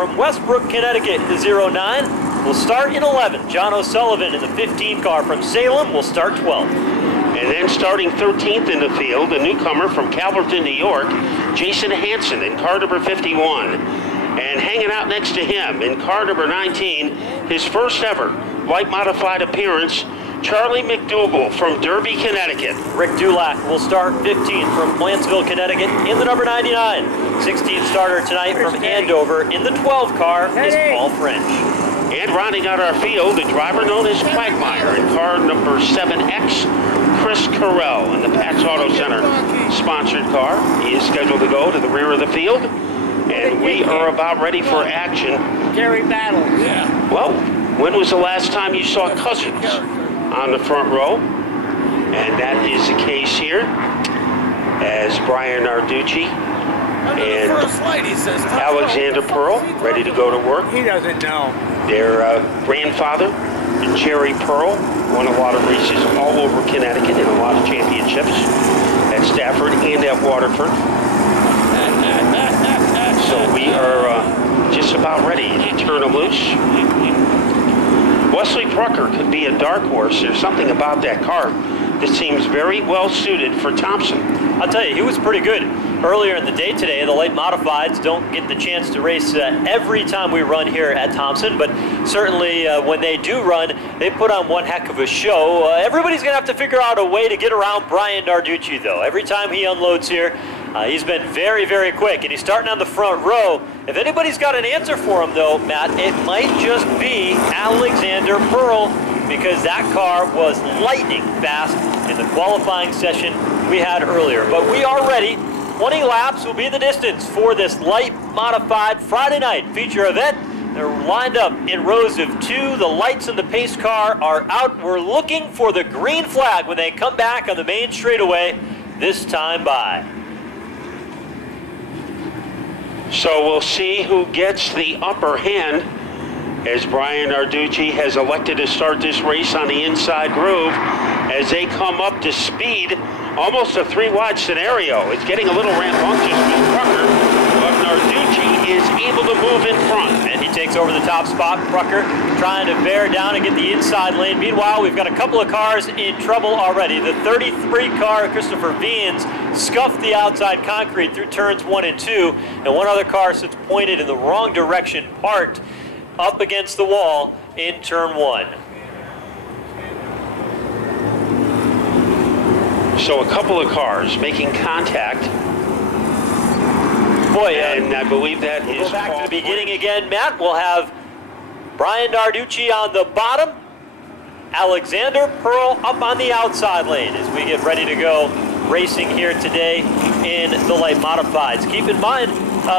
from Westbrook, Connecticut, the 09 will start in 11. John O'Sullivan in the 15 car from Salem will start 12th. And then starting 13th in the field, a newcomer from Calverton, New York, Jason Hansen in car number 51. And hanging out next to him in car number 19, his first ever light modified appearance, Charlie McDougall from Derby, Connecticut. Rick Dulac will start 15th from Plantsville, Connecticut in the number 99. 16th starter tonight from Andover in the 12 car is Paul French. And rounding out our field, the driver known as Quagmire in car number 7X, Chris Carell in the Pat's Auto Center sponsored car. He is scheduled to go to the rear of the field. And we are about ready for action. Gary Battles. Yeah. Well, when was the last time you saw Cousins on the front row? And that is the case here, as Brian Narducci and Alexander Pearl ready to go to work. He doesn't know. Their grandfather, Jerry Pearl, won a lot of races all over Connecticut and a lot of championships at Stafford and at Waterford. So we are just about ready to turn them loose. Wesley Prucker could be a dark horse. There's something about that car that seems very well suited for Thompson. I'll tell you, he was pretty good earlier in the day today. The late modifieds don't get the chance to race every time we run here at Thompson, but certainly when they do run, they put on one heck of a show. Everybody's going to have to figure out a way to get around Brian Narducci, though. Every time he unloads here, he's been very, very quick, and he's starting on the front row. If anybody's got an answer for him, though, Matt, it might just be Alexander Pearl, because that car was lightning fast in the qualifying session we had earlier. But we are ready. 20 laps will be the distance for this light modified Friday night feature event. They're lined up in rows of 2. The lights in the pace car are out. We're looking for the green flag when they come back on the main straightaway this time by. So we'll see who gets the upper hand, as Brian Narducci has elected to start this race on the inside groove as they come up to speed. Almost a 3-wide scenario. It's getting a little rambunctious with Prucker, but Narducci is able to move in front. And he takes over the top spot. Prucker trying to bear down and get the inside lane. Meanwhile, we've got a couple of cars in trouble already. The 33 car, Christopher Vians, scuffed the outside concrete through turns 1 and 2. And one other car sits pointed in the wrong direction, parked up against the wall in turn 1. So a couple of cars making contact. Boy, and I believe that we'll is go back to the beginning again, Matt. We'll have Brian Narducci on the bottom, Alexander Pearl up on the outside lane as we get ready to go racing here today in the light modifieds. Keep in mind,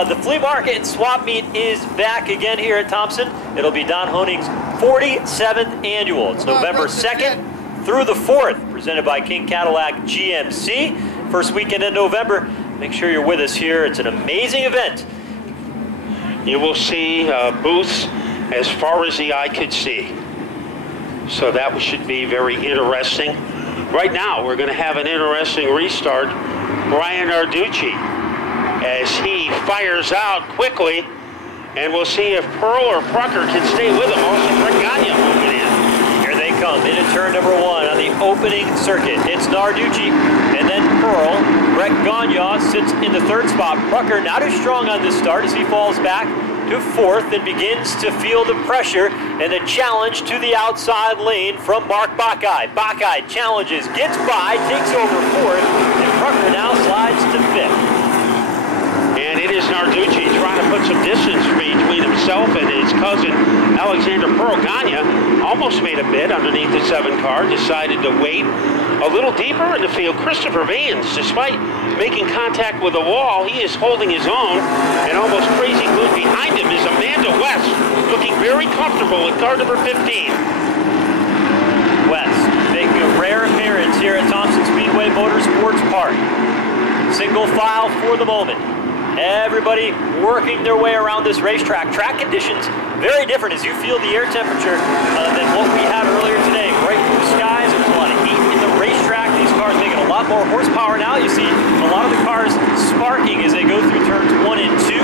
the flea market and swap meet is back again here at Thompson. It'll be Don Honing's 47th annual. It's November 2nd through the 4th, presented by King Cadillac GMC. First weekend in November. Make sure you're with us here. It's an amazing event. You will see booths as far as the eye could see. So that should be very interesting. Right now, we're going to have an interesting restart. Brian Narducci, as he fires out quickly, and we'll see if Pearl or Prucker can stay with him. Also, Brett Gagne moving in. Here they come into turn number 1 on the opening circuit. It's Narducci and then Pearl. Brett Gagne sits in the 3rd spot. Prucker not as strong on this start as he falls back to 4th and begins to feel the pressure and a challenge to the outside lane from Mark Bacai. Bacai challenges, gets by, takes over 4th, and Prucker now slides to 5th. And it is Narducci trying to put some distance between himself and his cousin, Alexander Pearl. Gagne almost made a bid underneath the 7 car, decided to wait a little deeper in the field. Christopher Vans, despite making contact with the wall, he is holding his own. And almost crazy move behind him is Amanda West, looking very comfortable at car number 15. West making a rare appearance here at Thompson Speedway Motorsports Park. Single file for the moment. Everybody working their way around this racetrack. Track conditions very different as you feel the air temperature than what we had earlier today. Bright blue skies, there's a lot of heat in the racetrack. These cars making a lot more horsepower now. You see a lot of the cars sparking as they go through turns 1 and 2.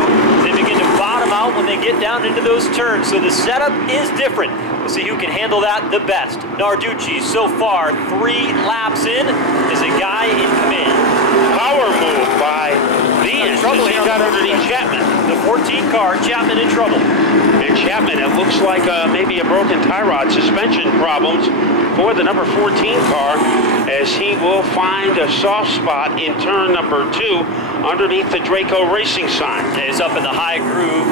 They begin to bottom out when they and get down into those turns. So the setup is different. We'll see who can handle that the best. Narducci, so far, 3 laps in, is a guy in command. Power move by Vians as he got underneath Chapman. The 14 car, Chapman in trouble. And Chapman, it looks like maybe a broken tie rod, suspension problems for the number 14 car, as he will find a soft spot in turn number 2 underneath the Draco Racing sign. He's up in the high groove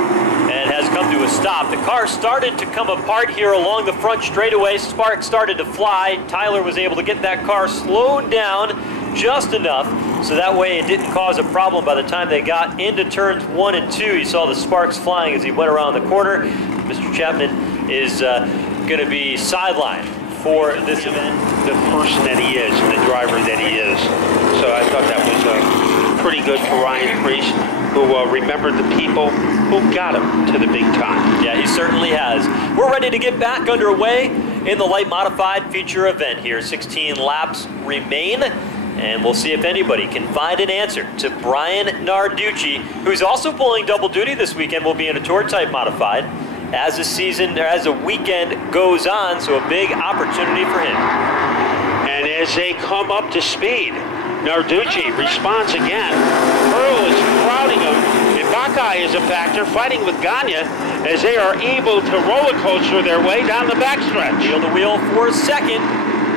and has come to a stop. The car started to come apart here along the front straightaway. Sparks started to fly. Tyler was able to get that car slowed down just enough so that way it didn't cause a problem by the time they got into turns 1 and 2. You saw the sparks flying as he went around the corner. Mr. Chapman is going to be sidelined for this event. The person that he is, and the driver that he is. So I thought that was pretty good for Ryan Preece, who remembered the people who got him to the big time. Yeah, he certainly has. We're ready to get back underway in the light modified feature event here. 16 laps remain, and we'll see if anybody can find an answer to Brian Narducci, who's also pulling double duty this weekend. Will be in a tour type modified as the weekend goes on, so a big opportunity for him. And as they come up to speed, Narducci responds again. Pearl is crowding him, and Buckeye is a factor, fighting with Gagne as they are able to roller coaster their way down the backstretch. Wheel to wheel for a second.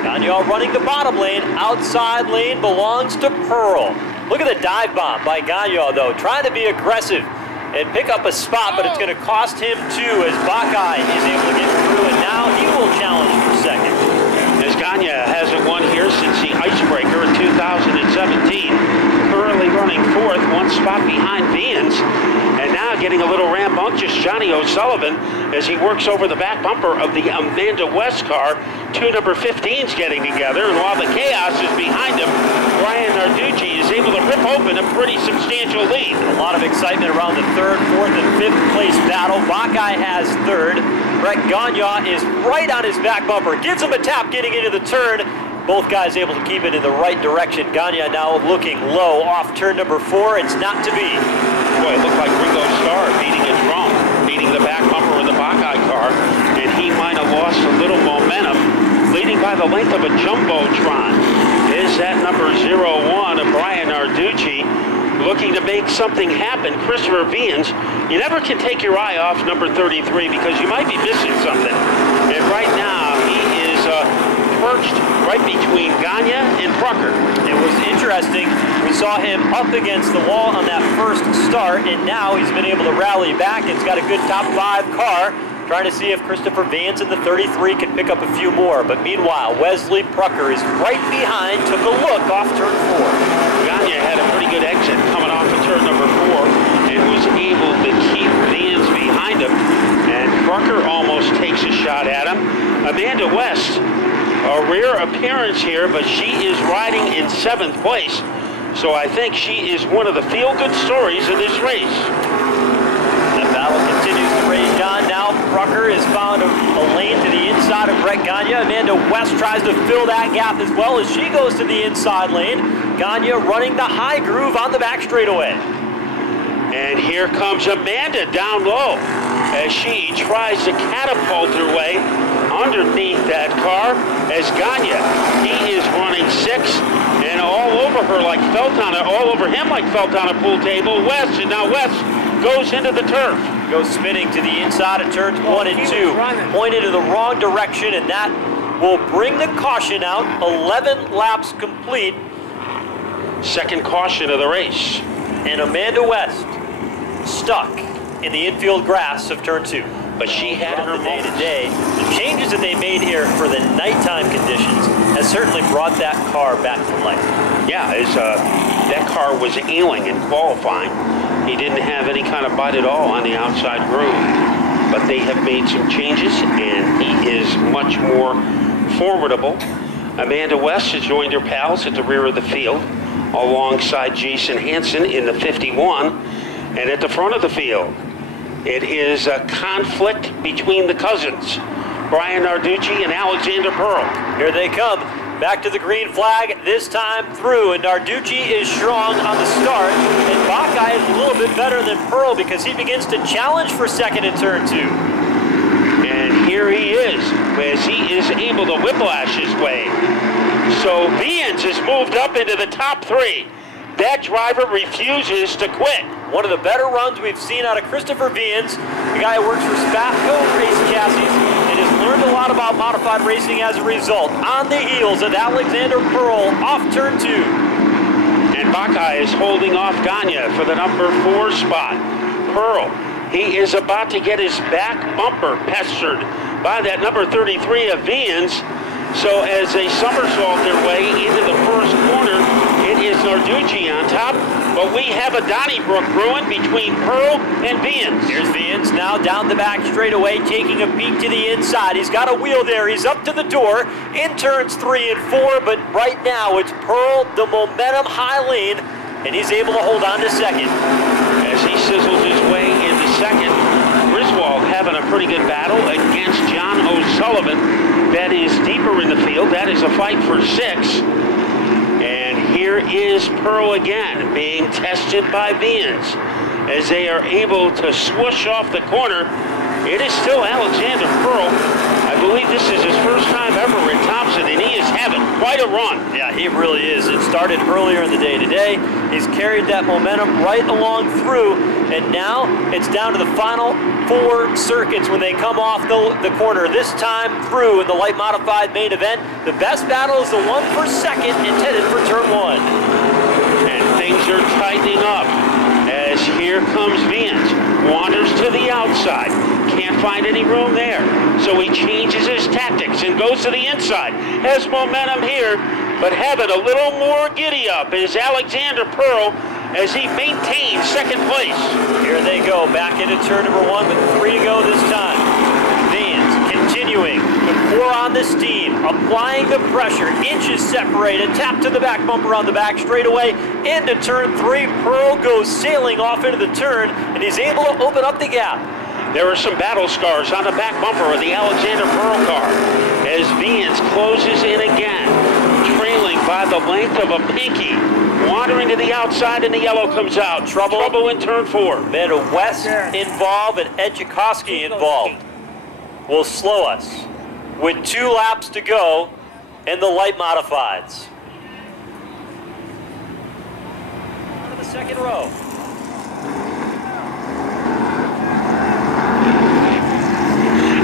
Gagne running the bottom lane. Outside lane belongs to Pearl. Look at the dive bomb by Gagne, though, trying to be aggressive and pick up a spot, but it's going to cost him 2 as Buckeye is able to get through, and now he will challenge for second. As Gagne hasn't won here since the icebreaker in 2017, currently running 4th, 1 spot behind Vians, and now getting a little rambunctious Johnny O'Sullivan as he works over the back bumper of the Amanda West car. 2 number 15s getting together, and while the chaos is behind him, Brian Narducci is able to rip open a pretty substantial lead. A lot of excitement around the 3rd, 4th, and 5th place battle. Buckeye has 3rd. Brett Gagne is right on his back bumper. Gives him a tap getting into the turn. Both guys able to keep it in the right direction. Gagne now looking low off turn number 4. It's not to be. Boy, it looked like Ringo Starr beating a drum, beating the back bumper of the Buckeye car, and he might have lost a little momentum. Leading by the length of a Jumbotron is that number 01 of Brian Narducci, looking to make something happen. Christopher Vians, you never can take your eye off number 33 because you might be missing something. And right now, he is perched right between Gagne and Brucker. It was interesting. We saw him up against the wall on that first start, and now he's been able to rally back. It's got a good top 5 car, trying to see if Christopher Vians in the 33 can pick up a few more. But meanwhile, Wesley Brucker is right behind, took a look off turn 4. Gagne had a pretty good exit coming off of turn number 4 and was able to keep Vians behind him. And Brucker almost takes a shot at him. Amanda West, a rare appearance here, but she is riding in 7th place. So I think she is one of the feel-good stories of this race. That battle continues to rage on. Now Brucker has found a lane to the inside of Brett Gagne. Amanda West tries to fill that gap as well as she goes to the inside lane. Gagne running the high groove on the back straightaway. And here comes Amanda down low as she tries to catapult her way underneath that car as Gagne, he is running 6th and all over her like felt on it, all over him like felt on a pool table. West, and now West goes into the turf. Goes spinning to the inside of turns 1 and 2. Pointed in the wrong direction, and that will bring the caution out. 11 laps complete. 2nd caution of the race. And Amanda West stuck in the infield grass of turn 2. But she had her day-to-day. The changes that they made here for the nighttime conditions has certainly brought that car back to life. Yeah, that car was ailing in qualifying. He didn't have any kind of bite at all on the outside groove. But they have made some changes, and he is much more formidable. Amanda West has joined her pals at the rear of the field, alongside Jason Hansen in the 51. And at the front of the field, it is a conflict between the cousins, Brian Narducci and Alexander Pearl. Here they come. Back to the green flag, this time through, and Narducci is strong on the start, and Buckeye is a little bit better than Pearl because he begins to challenge for second in turn 2. And here he is, as he is able to whiplash his way. So Vians has moved up into the top 3. That driver refuses to quit. One of the better runs we've seen out of Christopher Vians, the guy who works for Spafco Race Chassis, and has learned a lot about modified racing as a result. On the heels of Alexander Pearl off turn 2. And Buckeye is holding off Gagne for the number 4 spot. Pearl, he is about to get his back bumper pestered by that number 33 of Vians. So as they somersault their way into the first corner, it is Narducci on top, but we have a Donnybrook brewing between Pearl and Vians. Here's Vians now down the back straightaway, taking a peek to the inside. He's got a wheel there. He's up to the door in turns 3 and 4, but right now it's Pearl, the momentum high lane, and he's able to hold on to second. As he sizzles his way into second, Griswold having a pretty good battle against John O'Sullivan. That is deeper in the field. That is a fight for 6. And here is Pearl again, being tested by Vians. As they are able to swoosh off the corner, it is still Alexander Pearl. I believe this is his first time ever in Thompson, and he is having quite a run. Yeah, he really is. It started earlier in the day today. He's carried that momentum right along through, and now it's down to the final 4 circuits when they come off the corner. This time through in the light modified main event, the best battle is the one for second intended for turn 1. And things are tightening up as here comes Vians. Wanders to the outside. Can't find any room there. So he changes his tactics and goes to the inside. Has momentum here, but having a little more giddy up is Alexander Pearl as he maintains second place. Here they go, back into turn number 1 with 3 to go this time. Vians continuing to pour on the steam, applying the pressure, inches separated, tap to the back bumper on the back straightaway, into turn 3. Pearl goes sailing off into the turn, and he's able to open up the gap. There are some battle scars on the back bumper of the Alexander Pearl car as Vians closes in again, trailing by the length of a pinky. Wandering to the outside, and the yellow comes out. Trouble in turn 4. Midwest involved and Edchikoski involved will slow us with 2 laps to go in the light modifieds. On to the second row.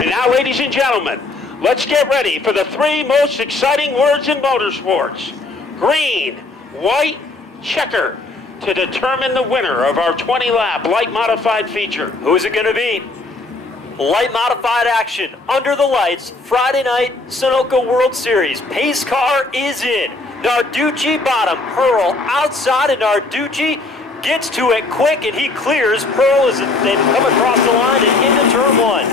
And now, ladies and gentlemen, let's get ready for the 3 most exciting words in motorsports. Green, white, checker, to determine the winner of our 20-lap light modified feature. Who's it going to be? Light modified action under the lights. Friday night Sunoco World Series. Pace car is in. Narducci bottom. Pearl outside, and Narducci gets to it quick, and he clears. Pearl as they come across the line and into turn 1.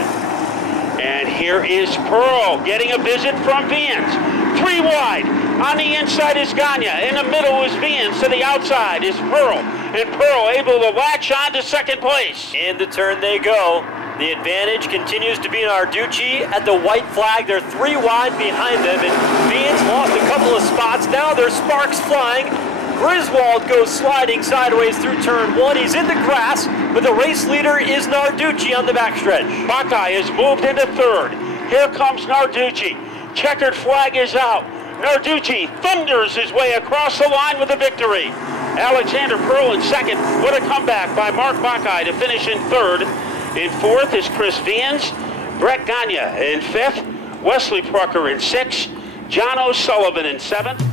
And here is Pearl getting a visit from Vians. 3 wide. On the inside is Gagne. In the middle is Vians. To the outside is Pearl. And Pearl able to latch on to second place. Into turn they go. The advantage continues to be in Narducci at the white flag. They're 3 wide behind them, and Vians lost a couple of spots. Now there's sparks flying. Griswold goes sliding sideways through turn 1. He's in the grass, but the race leader is Narducci on the backstretch. Buckeye has moved into 3rd. Here comes Narducci. Checkered flag is out. Narducci thunders his way across the line with a victory. Alexander Pearl in 2nd. What a comeback by Mark Buckeye to finish in 3rd. In 4th is Chris Vians. Brett Gagne in 5th. Wesley Prucker in 6th. John O'Sullivan in 7th.